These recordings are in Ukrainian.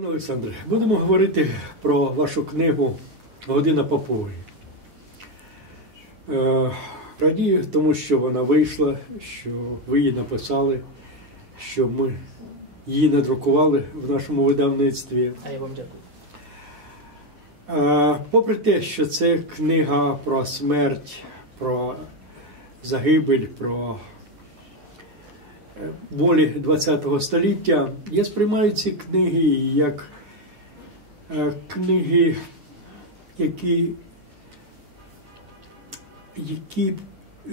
Пане Олександре, будемо говорити про вашу книгу Година Попової. Е, радію, тому що вона вийшла, що ви її написали, що ми її надрукували в нашому видавництві. А я вам дякую. Е, попри те, що це книга про смерть, про загибель, про Волі ХХ століття, я сприймаю ці книги як е, книги, які які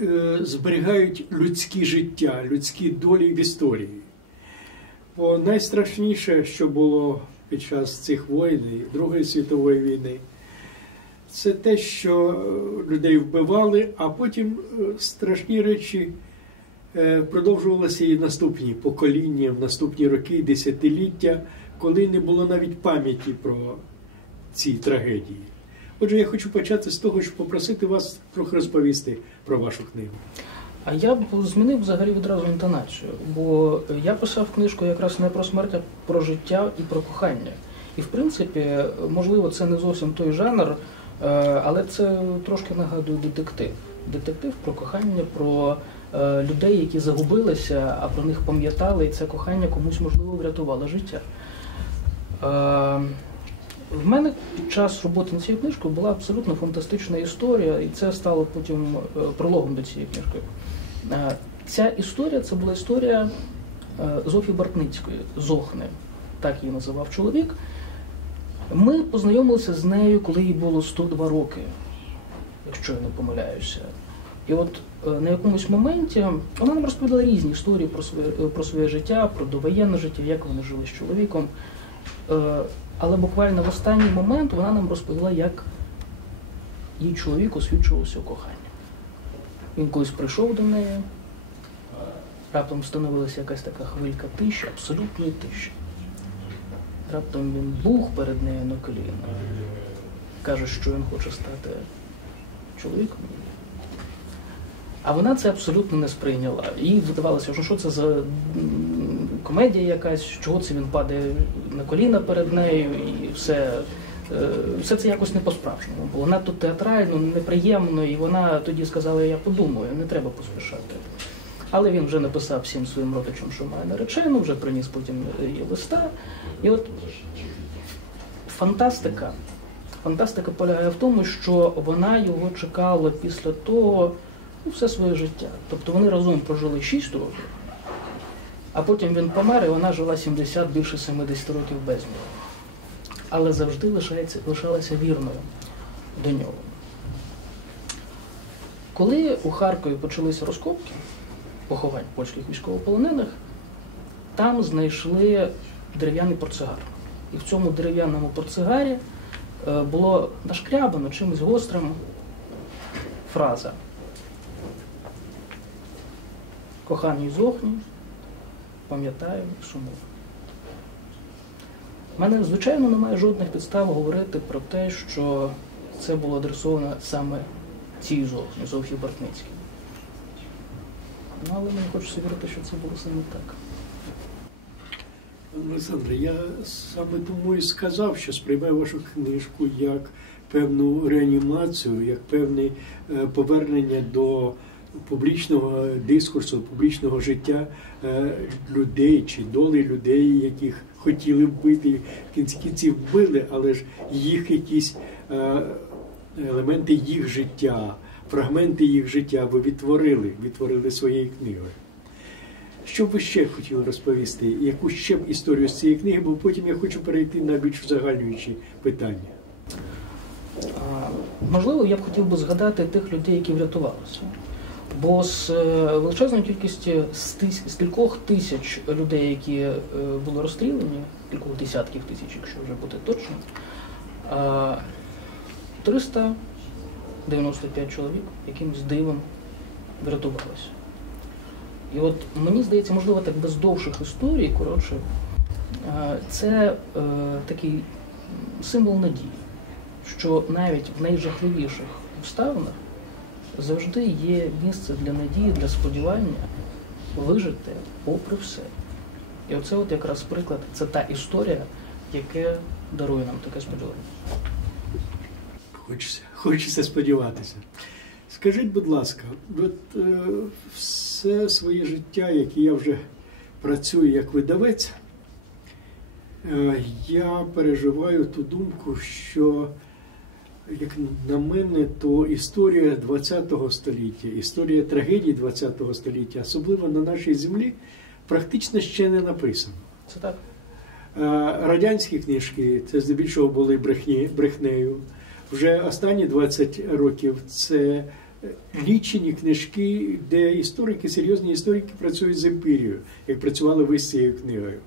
е, зберігають людські життя, людські долі в історії. Бо найстрашніше, що було під час цих воїн, Другої світової війни, це те, що е, людей вбивали, а потім страшні речі. Е, Продовжувалися і наступні покоління, в наступні роки, десятиліття, коли не було навіть пам'яті про ці трагедії. Отже, я хочу почати з того, щоб попросити вас трохи розповісти про вашу книгу. А я б змінив взагалі відразу інтонацію, бо я писав книжку якраз не про смерть, а про життя і про кохання. І в принципі, можливо, це не зовсім той жанр, е, але це трошки нагадує детектив. Детектив про кохання, про Е, людей, які загубилися, а про них пам'ятали, і це кохання комусь можливо врятувало життя. Е, в мене під час роботи на цією книжкою була абсолютно фантастична історія, і це стало потім е, прологом до цієї книжки. Ця історія це була історія Зофі Бартницької, Зохни, так її називав чоловік. Ми познайомилися з нею, коли їй було 102 роки, якщо я не помиляюся. І от е, на якомусь моменті вона нам розповідала різні історії про своє е, про своє життя, про довоєнне життя, як вони жили з чоловіком. Е, але буквально в останній момент вона нам розповіла, як їй чоловік освічувався у коханні. Він колись прийшов до неї, раптом встановилася якась така хвилька тиші, абсолютної тиші. Раптом він був перед нею на коліна, каже, що він хоче стати чоловіком. А вона це абсолютно не сприйняла. Їй здавалося, що це за комедія якась, чого це він падає на коліна перед нею, і все е, Все це якось не по-справжньому. було надто театрально, неприємно, і вона тоді сказала, я подумаю, не треба поспішати. Але він вже написав всім своїм родичам, що має наречену, вже приніс потім її листа. І от фантастика. Фантастика полягає в тому, що вона його чекала після того ну, все своє життя. Тобто вони разом прожили 6 років, а потім він помер, і вона жила 70 більше 70 років без нього. Але завжди лишається, лишалася вірною до нього. Коли у Харкові почалися розкопки, поховань польських військовополонених, там знайшли дерев'яний порцигар. І в цьому дерев'яному порцигарі е, було нашкрябано чимось гострим фраза коханий зохні, пам'ятаю, що мов. У мене, звичайно, немає жодних підстав говорити про те, що це було адресовано саме цій зовні, Зофі Бортницькій. Ну, але мені хочеться вірити, що це було саме так. Олександре, я саме тому і сказав, що сприймаю вашу книжку як певну реанімацію, як певне е, повернення до публічного дискурсу, публічного життя е, людей чи долі людей, яких хотіли вбити, в кінці кінці вбили, але ж їх якісь е, елементи їх життя, фрагменти їх життя ви відтворили, відтворили своєю книгою. Що б ви ще хотіли розповісти? Яку ще б історію з цієї книги, бо потім я хочу перейти на більш узагальнюючі питання. Можливо, я б хотів би згадати тих людей, які врятувалися. Бо з е, величезної кількості з, тис... з кількох тисяч людей, які е, були розстріляні, кількох десятків тисяч, якщо вже бути точно, е, 395 чоловік якимось дивом врятувалися. І от мені здається, можливо, так без довших історій, коротше, це такий символ надії, що навіть в найжахливіших обставинах завжди є місце для надії, для сподівання вижити попри все. І оце от якраз приклад, це та історія, яка дарує нам таке сподівання. Хочеться хочеться сподіватися. Скажіть, будь ласка, от е, все своє життя, яке я вже працюю як видавець, е, я переживаю ту думку, що як на мене, то історія ХХ століття, історія трагедії ХХ століття, особливо на нашій землі, практично ще не написано. Це так. Е, радянські книжки це здебільшого були брехні, брехнею. Вже останні 20 років це е, лічені книжки, де історики, серйозні історики працюють з емпірією, як працювали ви з цією книгою.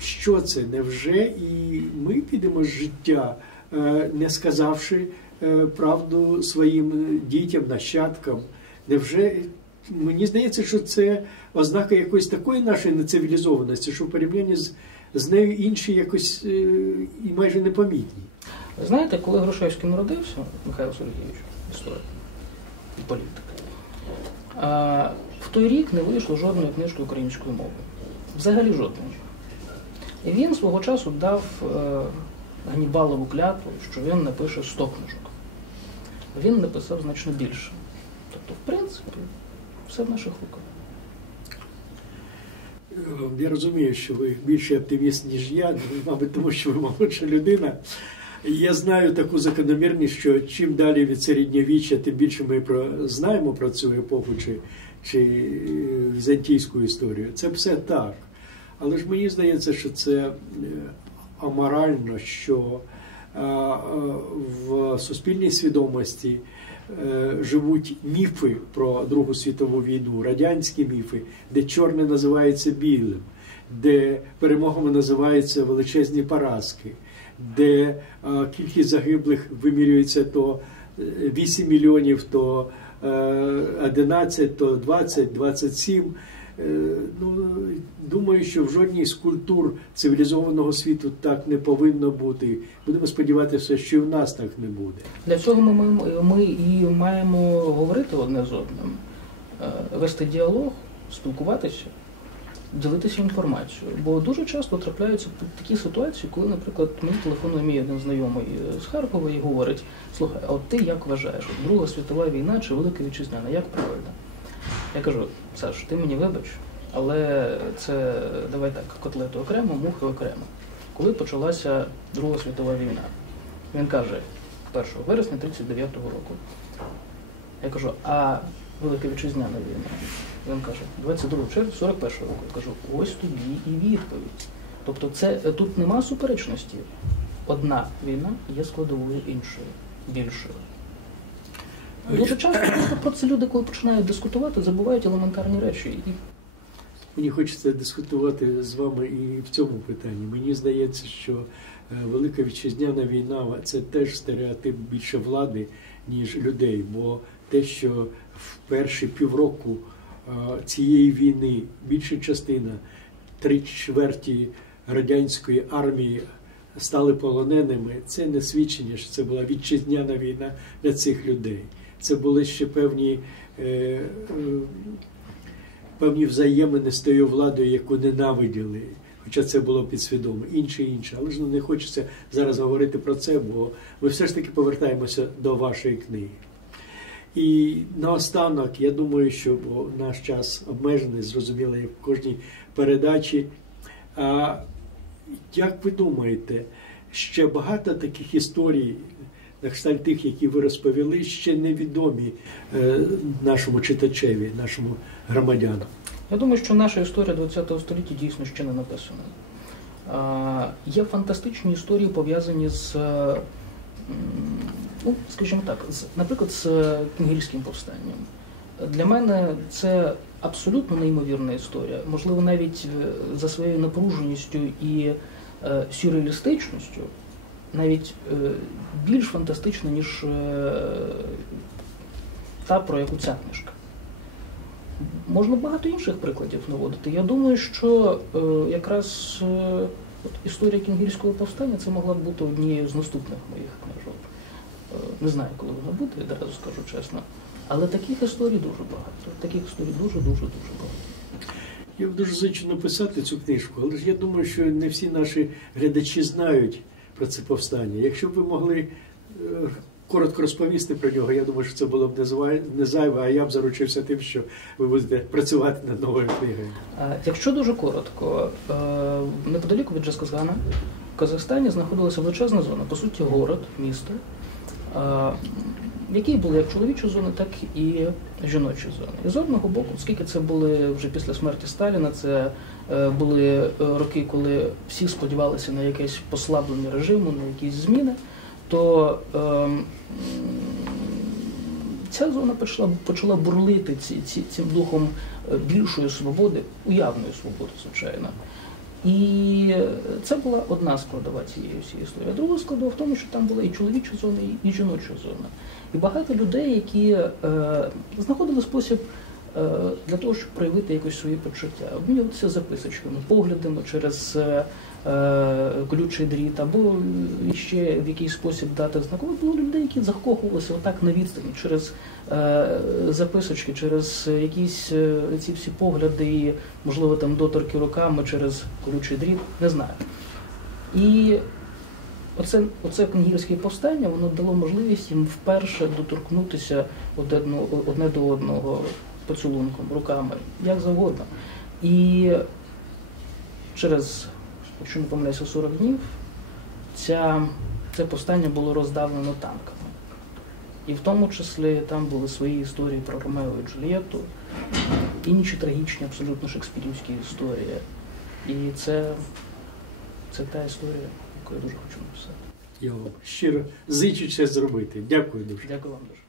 Що це? Невже і ми підемо з життя? Е, не сказавши е, правду своїм дітям, нащадкам. Невже мені здається, що це ознака якоїсь такої нашої нецивілізованості, що в порівнянні з, з нею інші якось е, і майже непомітні? Знаєте, коли Грушевський народився, Михайло Сергійович, історик і політик, в той рік не вийшло жодної книжки української мови. Взагалі жодної. Він свого часу дав Ганібалову клятву, що він напише 100 книжок. Він написав значно більше. Тобто, в принципі, все в наших руках. Я розумію, що ви більший оптиміст, ніж я, мабуть, тому що ви молодша людина. Я знаю таку закономірність, що чим далі від середньовіччя, тим більше ми про знаємо про цю епоху чи чи е, візантійську історію. Це все так. Але ж мені здається, що це е, аморально, що е, е, в суспільній свідомості е, живуть міфи про Другу світову війну, радянські міфи, де чорне називається білим, де перемогами називаються величезні поразки, де кількість загиблих вимірюється то 8 мільйонів, то 11, то 20, 27. Е, ну, думаю, що в жодній з культур цивілізованого світу так не повинно бути. Будемо сподіватися, що і в нас так не буде. Для цього ми, ми, ми і маємо говорити одне з одним, е, вести діалог, спілкуватися. Ділитися інформацією, бо дуже часто трапляються такі ситуації, коли, наприклад, мені телефонує мій один знайомий з Харкова і говорить: слухай, а от ти як вважаєш, Друга світова війна чи Велика Вітчизняна, як правильно? Я кажу, Саш, ти мені вибач, але це давай так, котлету окремо, мухи окремо. Коли почалася Друга світова війна, він каже, 1 вересня 39-го року. Я кажу, а Велика Вітчизняна війна? Він каже, 22 червня 41 року. Я кажу, ось тобі і відповідь. Тобто це тут нема суперечності. Одна війна є складовою іншої, більшою. Ну, дуже часто просто про це люди, коли починають дискутувати, забувають елементарні речі. Мені хочеться дискутувати з вами і в цьому питанні. Мені здається, що е, велика вітчизняна війна це теж стереотип більше влади, ніж людей. Бо те, що в перші півроку е, цієї війни більша частина три чверті радянської армії стали полоненими, це не свідчення, що це була вітчизняна війна для цих людей це були ще певні е, е, певні взаємини з тою владою, яку ненавиділи. Хоча це було підсвідомо, інше інше. Але ж ну, не хочеться зараз говорити про це, бо ми все ж таки повертаємося до вашої книги. І наостанок, я думаю, що бо наш час обмежений, зрозуміло, як в кожній передачі. А як ви думаєте, ще багато таких історій на тих, які ви розповіли, ще невідомі е, нашому читачеві, нашому громадянам? Я думаю, що наша історія ХХ століття дійсно ще не написана. Є фантастичні історії пов'язані з, е, ну, скажімо так, з, наприклад, з е, Кінгільським повстанням. Для мене це абсолютно неймовірна історія, можливо, навіть за своєю напруженістю і сюрреалістичністю навіть е, більш фантастична, ніж е, та, про яку ця книжка. Можна багато інших прикладів наводити. Я думаю, що е, якраз от історія кінгірського повстання це могла б бути однією з наступних моїх книжок. Не знаю, коли вона буде, я одразу скажу чесно. Але таких історій дуже багато. Таких історій дуже-дуже дуже багато. Я б дуже зичу написати цю книжку, але ж я думаю, що не всі наші глядачі знають про це повстання. Якщо б ви могли е, коротко розповісти про нього, я думаю, що це було б не зайве, а я б заручився тим, що ви будете працювати над новою книгою. Е, якщо дуже коротко, е, неподалік від Джасказгана в Казахстані знаходилася величезна зона, по суті, город, місто які були як чоловічі зони, так і жіночі зони. І з одного боку, оскільки це були вже після смерті Сталіна, це е, були е, роки, коли всі сподівалися на якесь послаблення режиму, на якісь зміни, то е, ця зона почала почала бурлити ці, ці, цим духом е, більшої свободи, уявної свободи, звичайно. І це була одна складова цієї всієї історії. друга складова в тому, що там була і чоловіча зона, і жіноча зона. І багато людей, які е, знаходили спосіб Е, для того, щоб проявити якось свої почуття, обмінюватися записочками, поглядами через е, е, ключий дріт, або ще в якийсь спосіб дати знаку. Було людей, які закохувалися отак на відстані через записочки, через якісь ці всі погляди, і, можливо, там доторки руками через ключий дріт, не знаю. І Оце оце книгівське повстання воно дало можливість їм вперше доторкнутися одне до одного поцілунком, руками, як завгодно. І через, якщо не помиляюся, 40 днів ця, це повстання було роздавлено танками. І в тому числі там були свої історії про Ромео і Джульєту, інші трагічні, абсолютно шекспірівські історії. І це, це та історія, яку я дуже хочу написати. Я вам щиро зичу це зробити. Дякую дуже. Дякую вам дуже.